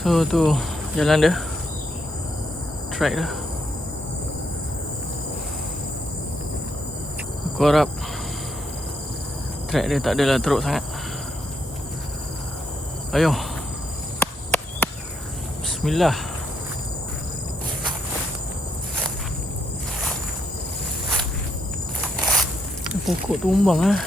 So tu jalan dia, track dia. Aku harap track dia tak adalah teruk sangat. Ayo, bismillah. Pokok tumbang lah.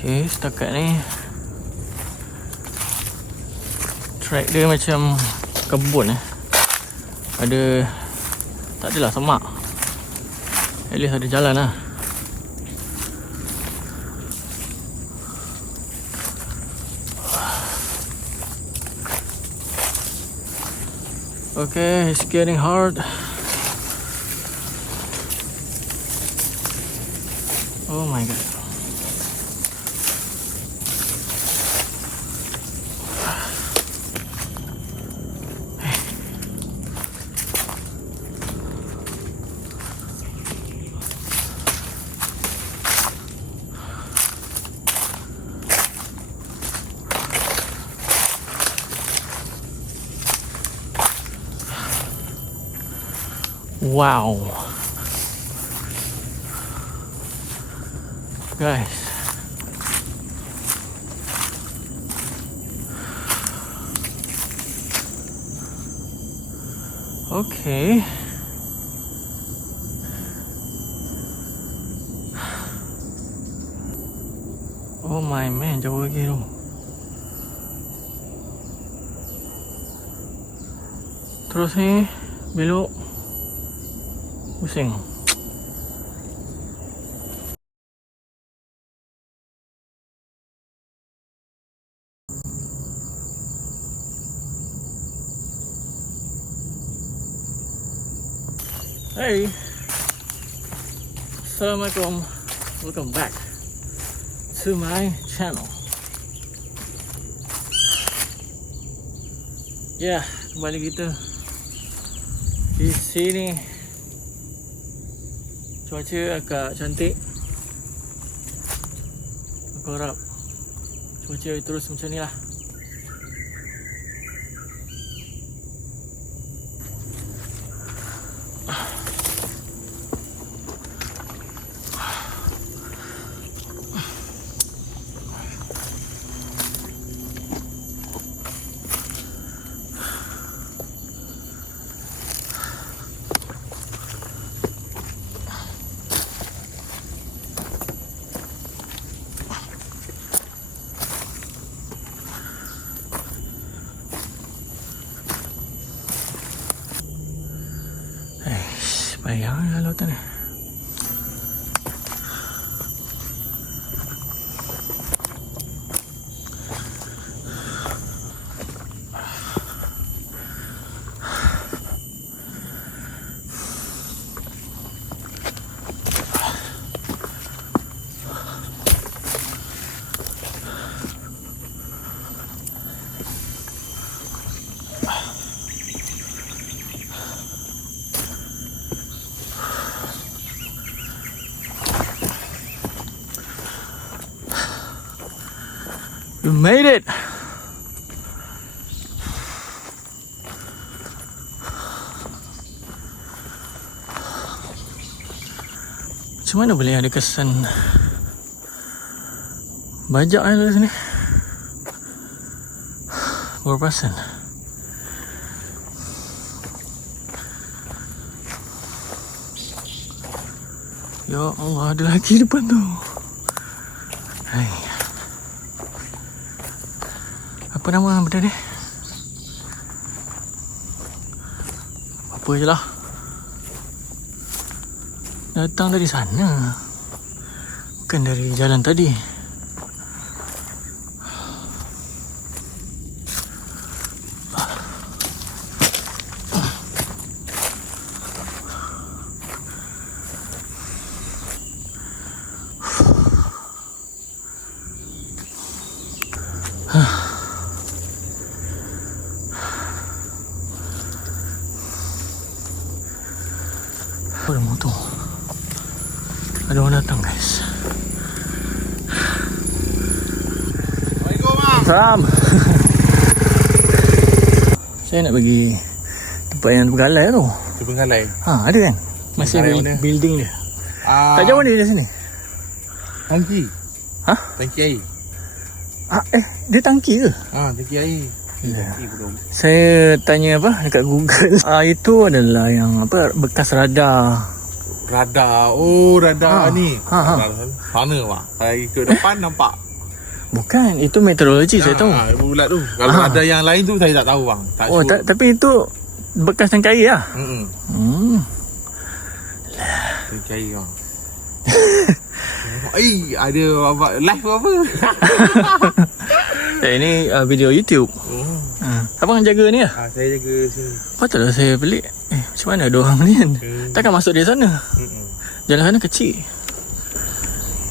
Okay, setakat ni track dia macam kebun ada, tak adalah semak. At least ada jalan lah. Okay, it's getting hard. Oh my god. Wow, guys, okay. Oh my man, jauh lagi tu. Terus ni belok, pusing. Hey, Assalamualaikum, welcome back to my channel. Ya, kembali kita di sini. Cuaca agak cantik. Aku harap cuaca terus macam ni lah. Bayang lah lautan ni. You made it. Macam mana boleh ada kesan bajak dari sini? Baru perasan. Ya Allah, ada lagi depan tu. Hai. Apa nama benda ni? Apa je lah. Datang dari sana, bukan dari jalan tadi. ada motor. Ada orang datang guys. Assalamualaikum bang. Salam. Saya nak pergi tempat yang Penggalai tu. Di Penggalai. Ada kan? Masih Penggalai ada mana? building dia. Tak jauh ni dari sini. Tangki. Ha? Tangki air. Dia tangki ke? Tangki air. Ya. Tangki belum. Saya tanya apa dekat Google. Itu adalah yang apa, bekas radar. Radar. Radar ni. Radar sana bang. Saya ikut depan nampak. Bukan, itu meteorologi saya tahu. Bulat tu. Kalau ada yang lain tu saya tak tahu bang. Tapi itu bekas tangki air lah. Tangki air bang. Ada apa live apa? Ini video YouTube. Abang jaga ni lah. Saya jaga sini. Patutlah saya pelik. Macam mana ada orang ni kan? Takkan masuk dari sana. Jalan sana kecil.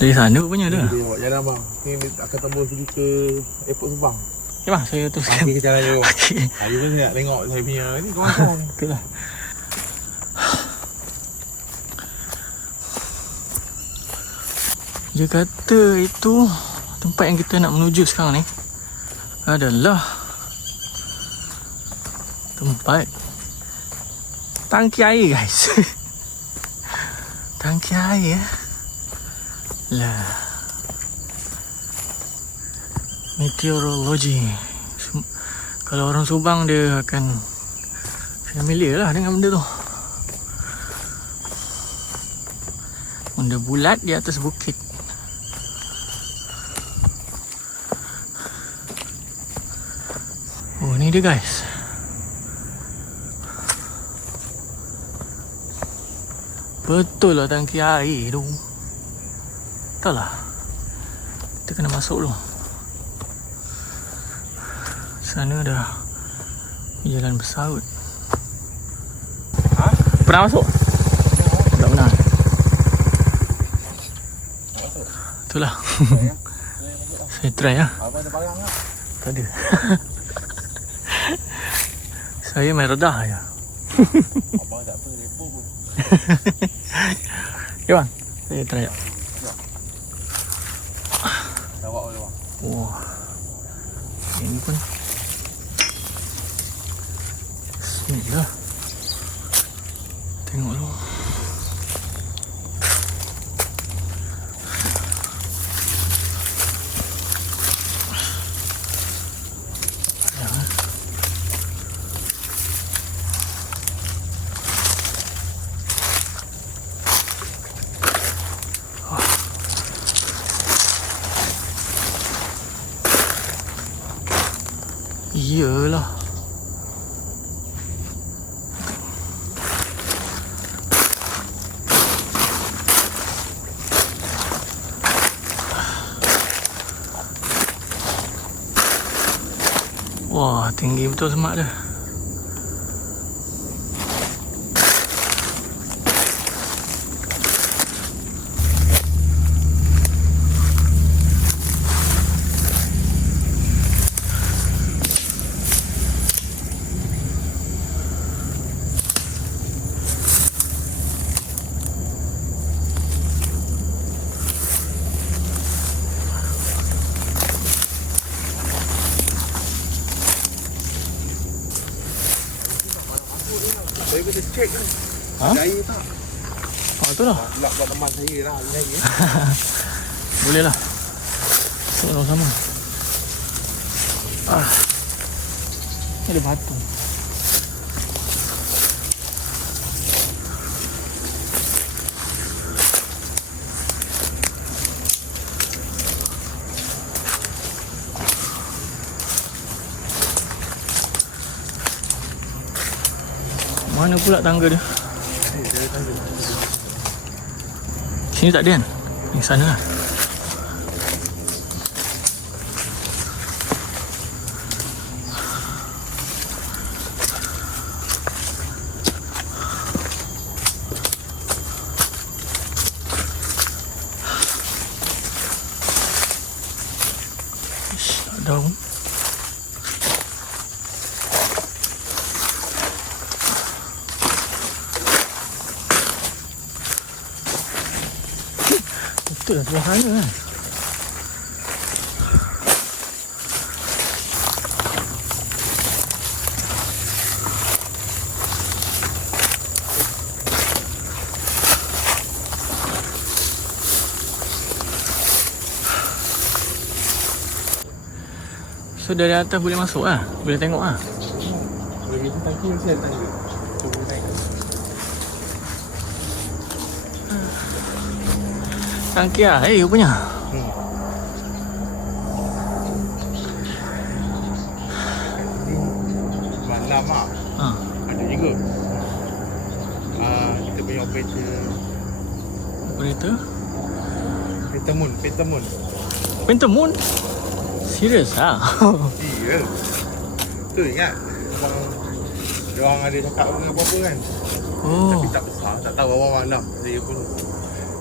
Dari sana rupanya ada. Dia bawa jalan bang. Ni akan tembus pergi ke airport Subang. Okay bang, saya teruskan. Pergi ke jalan tu. Okay. Saya pun nak tengok saya punya ni kawasan. Itulah. Dia kata itu tempat yang kita nak menuju sekarang ni adalah tempat tangki air guys. Tangki air lah. Meteorologi. Kalau orang Subang dia akan familiar lah dengan benda tu. Benda bulat di atas bukit. Ni dia guys. Betul lah tangki air tu. Tak lah. Kita kena masuk dulu. Sana dah jalan bersaut. Pernah masuk? Tak pernah. Itulah. Saya try lah. Abang ada barang tak? Tak ada. Saya main redah je. Abang tak apa, repo pun. Okay bang, saya try. Lawak boleh bang. Wah. Ini pun. Bismillah. Tengok dulu. Iyalah. Wah, tinggi betul semak dia. Saya kena check kan. Ada air tak? Tu lah. Nak buat teman saya lah. Boleh lah. Sama-sama. Ni ada batu. Mana pula tangga dia? Sini tak ada kan? Di sana lah. Daun. patutlah sebelah sana kan. So dari atas boleh masuk lah. Boleh tengok lah. Kalau gitu tangki mesti ada tangga. Cuba naik. Tangki air punya. Malam lah. Ada juga. Kita punya operator. Operator? Pentamun. Pentamun? Serius lah? Iya. Tu ingat Diorang ada cakap apa-apa kan. Oh. Tapi tak besar. Tak tahu awal malam. Dia pun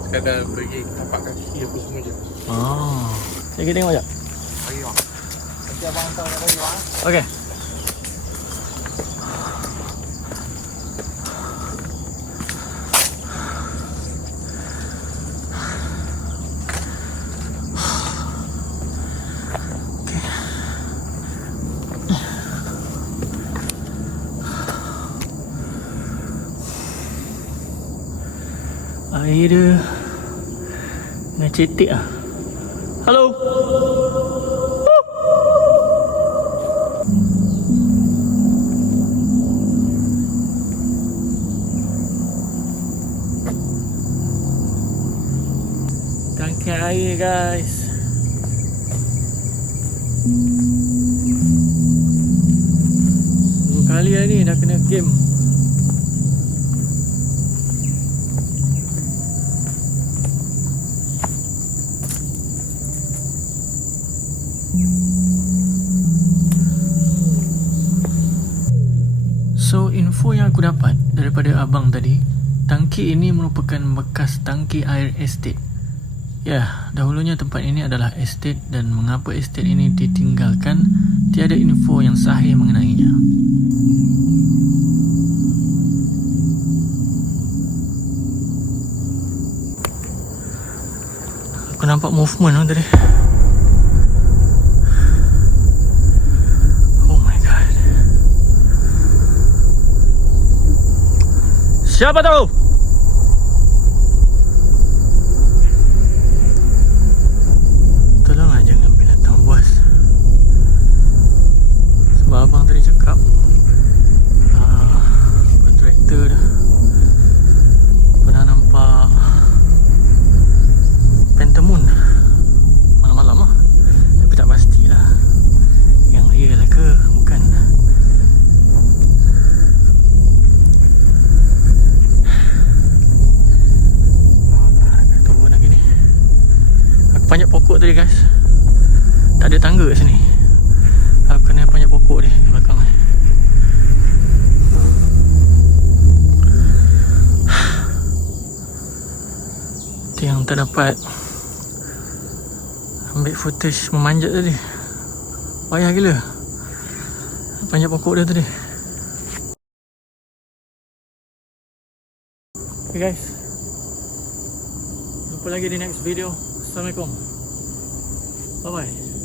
sekadar bagi tapak kaki apa semua je. Oh. Saya pergi tengok sekejap. Bagi bang. Nanti abang hantar nak bagi bang. Okay. Air dia dengan cetek lah. Hello. Tangki air guys. Dua kali hari ni dah kena game. So info yang aku dapat daripada abang tadi, tangki ini merupakan bekas tangki air estate. Ya, dahulunya tempat ini adalah estate dan mengapa estate ini ditinggalkan, tiada info yang sahih mengenainya. Aku nampak movement tadi. Siapa tahu? Tolonglah jangan binatang buas. Sebab abang tadi cakap kontraktor dah pernah nampak pentamun malam-malam lah. Tapi tak pastilah yang real ke bukan. Panjat pokok tadi guys. Tak ada tangga kat sini. Aku kena panjat pokok ni belakang ni. Itu yang tak dapat ambil footage memanjat tadi. Payah gila panjat pokok dia tadi. Okay guys, jumpa lagi di next video. Assalamualaikum. Bye bye.